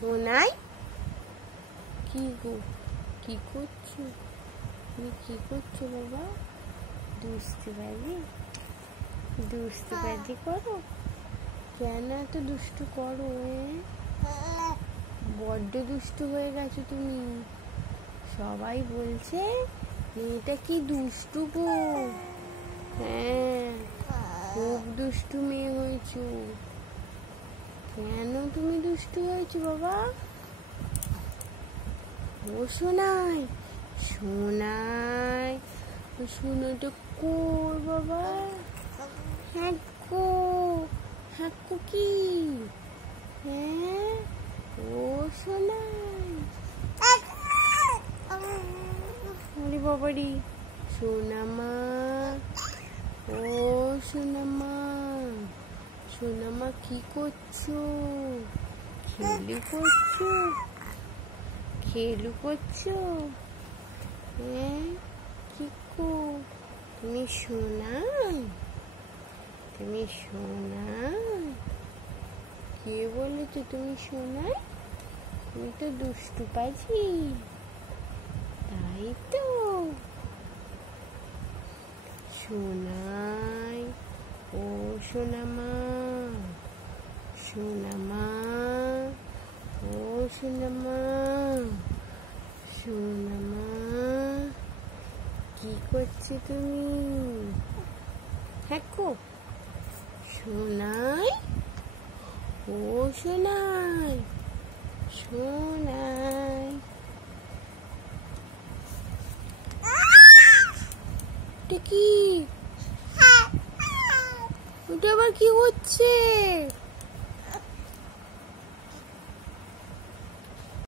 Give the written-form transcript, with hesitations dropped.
সোনাই কি গো, কি করছো? তুমি কি করছো বাবা? দুষ্টুবাজি করো? কেন এত দুষ্টু করো? বড্ড দুষ্টু হয়ে গেছো তুমি। সবাই বলছে মেয়েটা কি দুষ্টু গো। হ্যাঁ, খুব দুষ্টু মেয়ে হয়েছো। কেন তুমি দুষ্টু হয়েছো বাবা? ও সোনাই, সোনাই, সোনাটা কই বাবা? হ্যাঁ গো, হ্যাঁ গো কি? হ্যাঁ, ও সোনাই, ওরে বাবারি, সোনামা, ও সোনামা, সোনামা কি করছো? খেলু করছো? হ্যাঁ, কি গো, তুমি সোনাই? কে বলেছো তুমি সোনাই? তুমি তো দুষ্টু পাজি, তাই তো। সোনাই, ও সোনামা, সোনামা, ও সোনামা, সোনামা, কি করছো তুমি? হ্যাঁ গো, সোনাই, ও সোনাই, সোনাই, ওটা কি? ওটা আবার কি হচ্ছে?